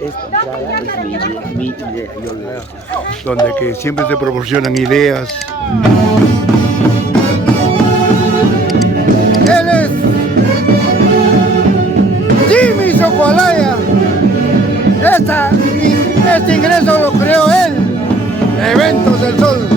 Esta entrada es mi idea. Donde que siempre te proporcionan ideas. Él es Jimmy Socolaya. Este ingreso lo creó él, Eventos del Sol.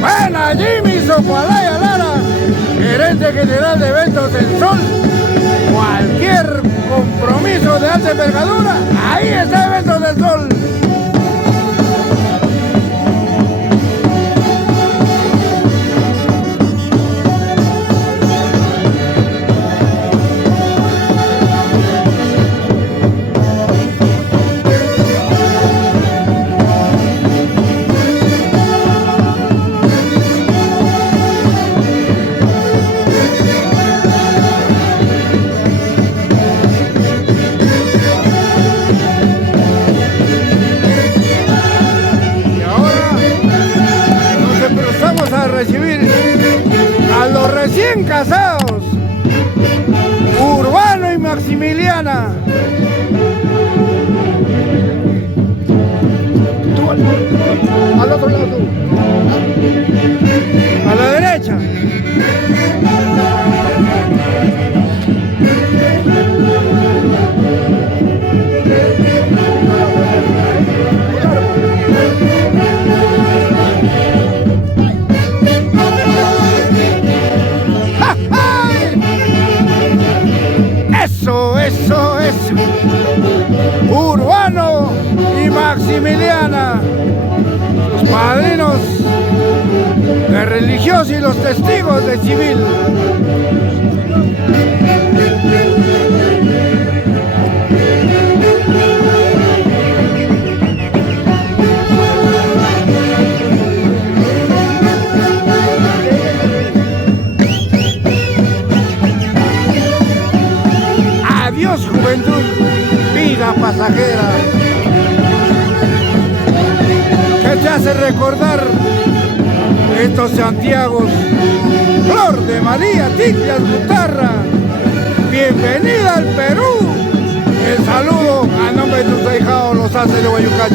Buena, Jimmy Socolaya Lara, gerente general de Eventos del Sol. Cualquier compromiso de alta envergadura, ahí está Eventos del Sol. Recibir a los recién casados, Urbano y Maximiliana. Tú al otro lado, tú. A la derecha. Eso. Urbano y Maximiliana, los padrinos de religiosos y los testigos de civil. Adiós juventud, vida pasajera, que te hace recordar estos Santiagos, Flor de María, Tiglas, Guitarra. Bienvenida al Perú. El saludo a nombre de tus ahijados, los haces de Guayucachi.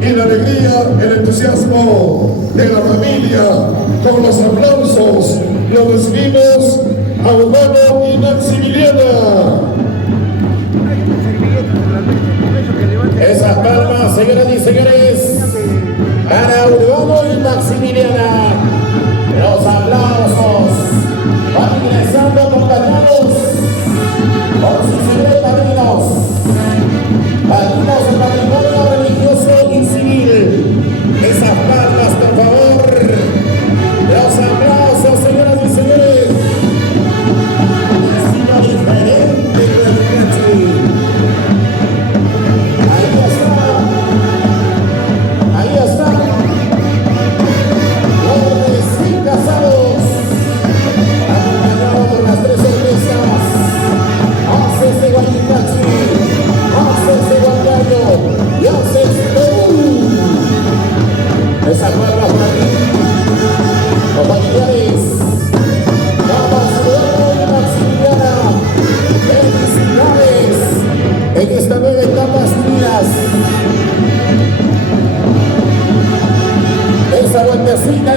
y la alegría, el entusiasmo de la familia, con los aplausos, lo recibimos a Urbano y Maximiliana. Esas palmas, señoras y señores, para Urbano y Maximiliana.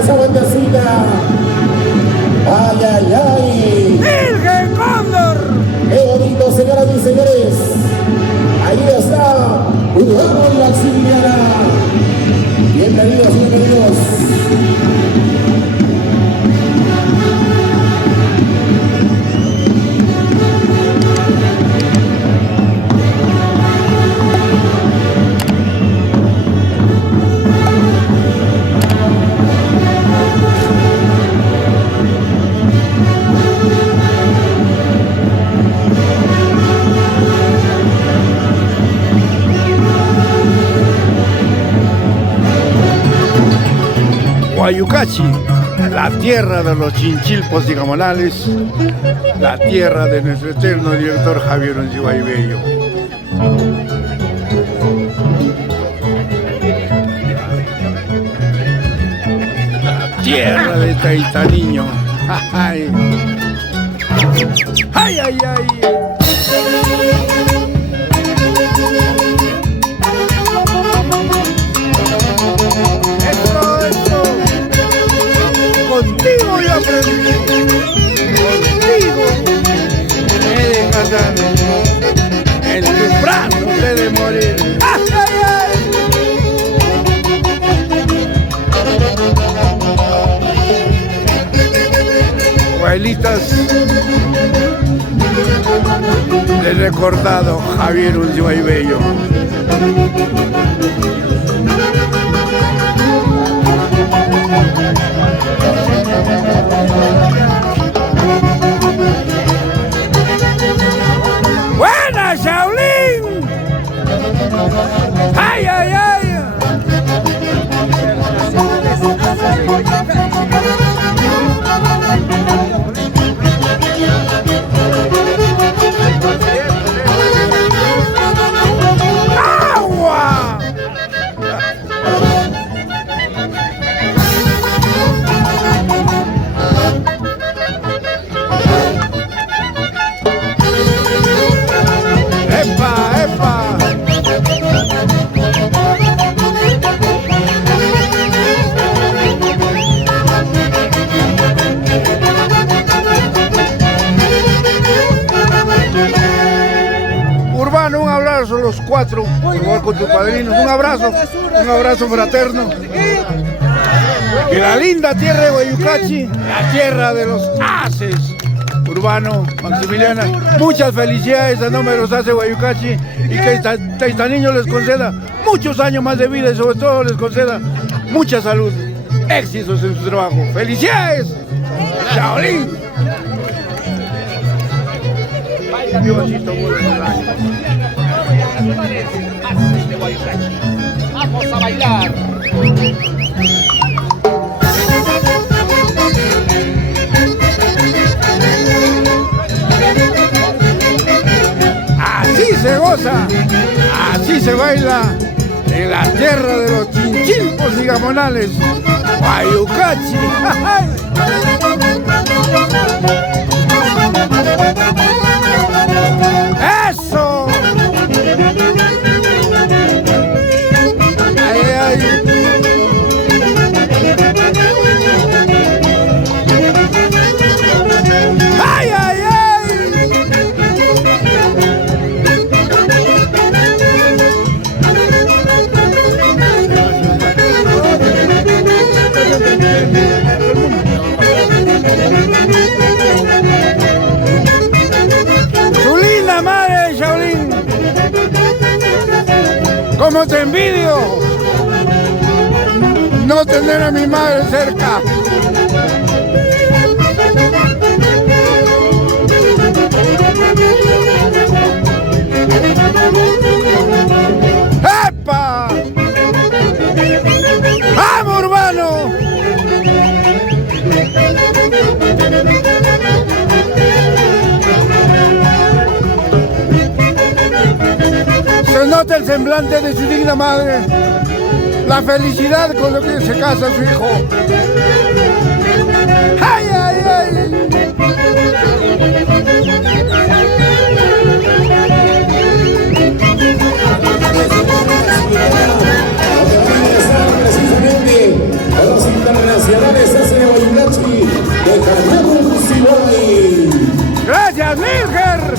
esa bandecita. Ay, ay, ay. ¡Virgen Cóndor! Qué bonito, señoras y señores. Ahí está Urbano y Maximiliana. Bienvenidos, bienvenidos. Guayucachi, la tierra de los chinchilpos y gamonales, la tierra de nuestro eterno director Javier Unciguay Bello. La tierra de Taitaniño. Ay, ay, ay, ay. Contigo yo aprendí, contigo he de casarme, en tus brazos he de morir. ¡Ay, ay, ay! Bailitas del recordado Javier Unciguay Bello. ¡Buena, Shaolin! ¡Ay, ay, ay! ¡Agua! ¡Epa, epa! Urbano, un abrazo a los cuatro, igual con tus padrinos, un abrazo fraterno. Que la linda tierra de Guayucachi, la tierra de los haces. Urbano, Maximiliana, muchas felicidades a nombre de los haces Guayucachi y que Taitaniño les conceda muchos años más de vida y sobre todo les conceda mucha salud, éxitos en su trabajo. ¡Felicidades! ¡Shaolin! Diosito, vamos a bailar. Así se goza, así se baila en la tierra de los chinchilpos y gamonales, Guayucachi. ¡Eso! ¡Ay, ay! ¡Ay, ay, ay! ¡Su linda madre, Shaolin! ¡Cómo te envidio! No tener a mi madre cerca. ¡Epa! ¡Vamos, Urbano! Se nota el semblante de su digna madre, la felicidad con lo que se casa su hijo. ¡Ay, ay, ay! Precisamente a los internacionales de Carmen Simoni. Gracias, Milger.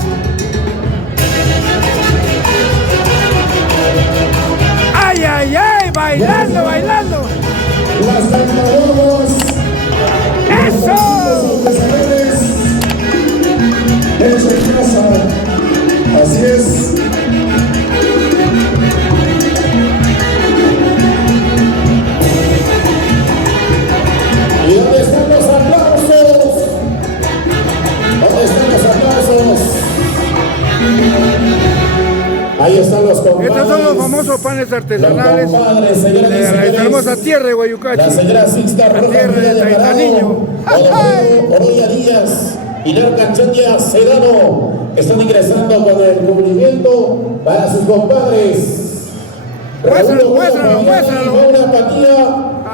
Ay, ay, ay, bailando, bailando. Las Tampabolas. ¡Eso! Hecho en casa. Así es. ¿Y dónde están los aplausos? ¿Dónde están los aplausos? Ahí están los compadres. Estos son los famosos panes artesanales Los compadres, señoras y de la señores. hermosa tierra de La Guayucachi. señora Sixta La Roja tierra de María de Taitaniño. Alvarado, Oroya Díaz, Pilar Canchonia Sedano están ingresando con el cubrimiento para sus compadres. Muéstralo, Raúl muéstralo, Fabián y muéstralo. Maura Patía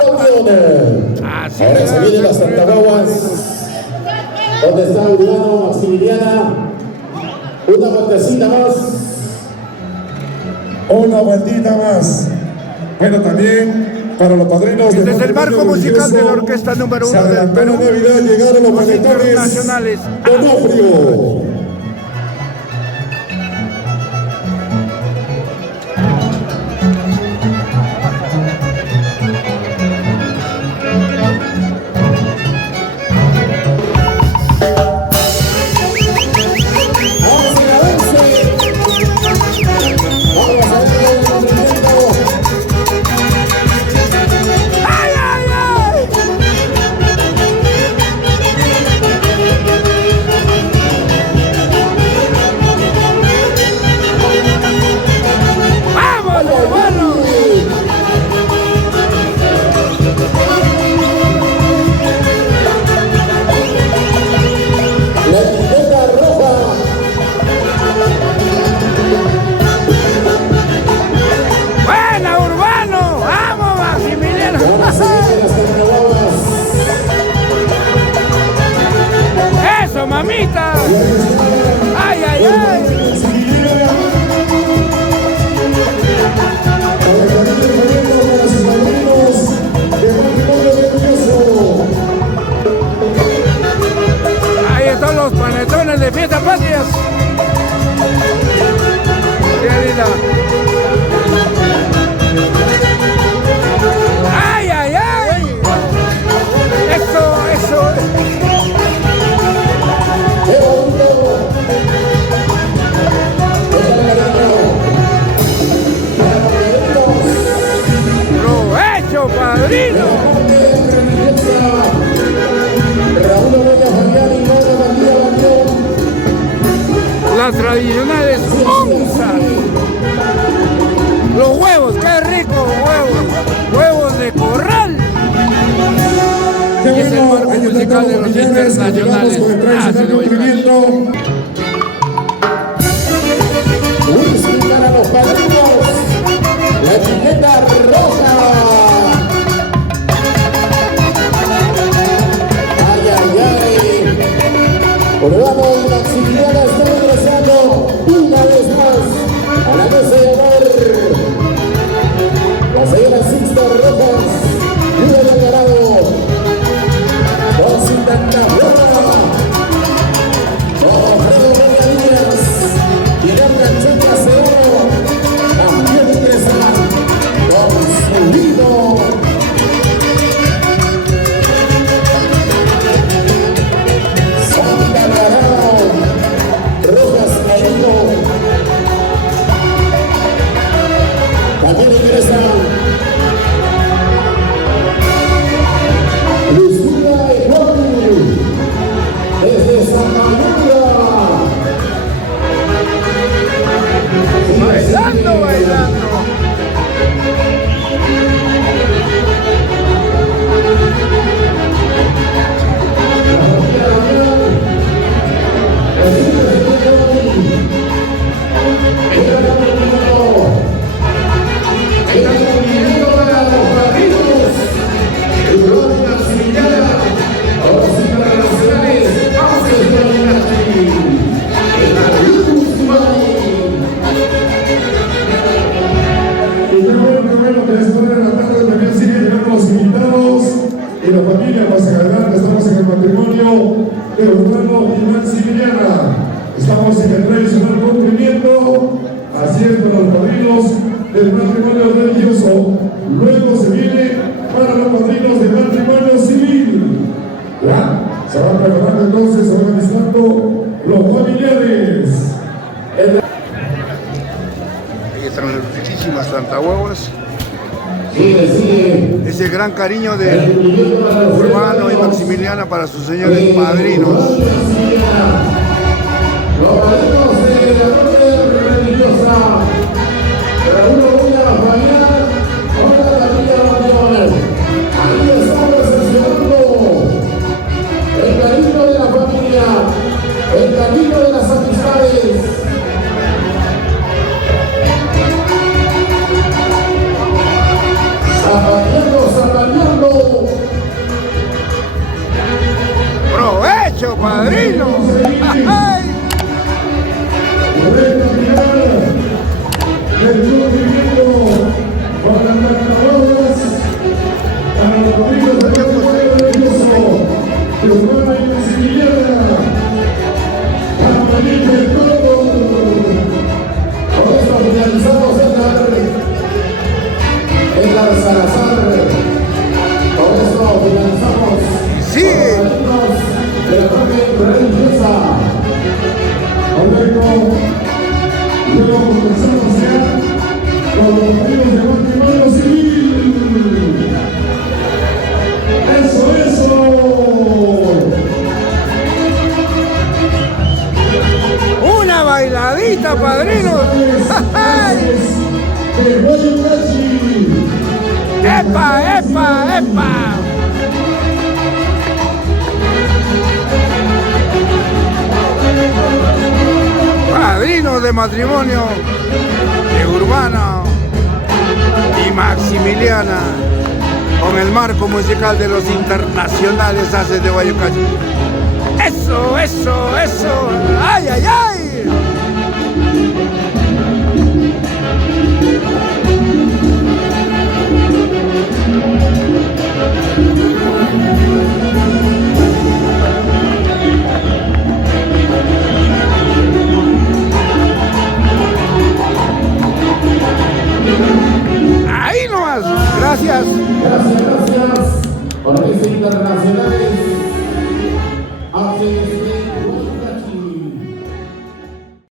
Orión. Así Ahora le se dan vienen las respeto, Santaguas. ¿Dónde está Urbano, Maximiliana? Una vueltecita más. Una vueltita más. Bueno, también para los padrinos Este del es el marco matrimonio musical de la religioso, orquesta número se 1 del adelantó Perú. la Navidad, llegaron los Los panetones internacionales. Donofrio. Vamos a la 11. Vamos a ver el movimiento. ¡Ay, ay, ay! ¡Vamos, hermano! La etiqueta roja. ¡Buena, Urbano! ¡Vamos, Maximiliano! Vamos a seguir las Tampabolas. ¡Eso, mamita! ¡Ay, ay, ay! Ahí están los panetones de fiesta patrias. Qué linda. ¡Ay, ay, ay! Eso, eso. ¡Qué bonito! ¡Provecho, padrino! Raúl Oroya Fabián y Maura Patía Orión. Las tradicionales onzas. Los huevos, qué rico huevos. Huevos de corral. Qué Y es el bueno, marco ahí musical están de los los familiares, internacionales. con el tradicional de Guayucachi. cumplimiento. Whisky para los padrinos. La etiqueta roja. Ay, ay, ay. Urbano y Maximiliana están ingresando una vez más a la mesa de honor. La señora Sixta Rojas, Lula de Alvarado, Don Sintantahuara, Don Alfredo Roca Díaz, Pilar Canchonia Sedano, también ingresan Don Solino. Santa Alvarado, más adelante estamos en el matrimonio de Urbano y Maximiliana. Estamos en el tradicional cumplimiento, haciendo los padrinos del matrimonio religioso. Luego se viene para los padrinos del matrimonio civil. Ya, se van preparando entonces, organizando los familiares. Aquí están muchísimas santahuevas. Sigue. Ese gran cariño de Urbano y Maximiliana para sus señores padrinos. Los padrinos de la corte religiosa. Pero uno voy a bailar, otra también a bailar. Ahí estamos recepcionando el cariño de la familia, el cariño de las amistades. Zapateando. ¡Provecho, padrino! ¡Ay! El movimiento para las caballas, para los amigos de la mujer religioso, de Urbano y Maximiliana, a Marín del Todo. Con esto finalizamos en la Salazar. Con esto finalizamos. ¡Sí! De la corte religiosa. Luego comenzamos ya con los amigos de matrimonio civil. ¡Eso! ¡Una bailadita, padrino! ¡Epa, epa, epa! Padrinos de matrimonio de Urbano y Maximiliana con el marco musical de los internacionales Haces de Guayucayo. ¡Eso! ¡Ay, ay, ay! Ahí nomás. Gracias. Gracias. Por los internacionales.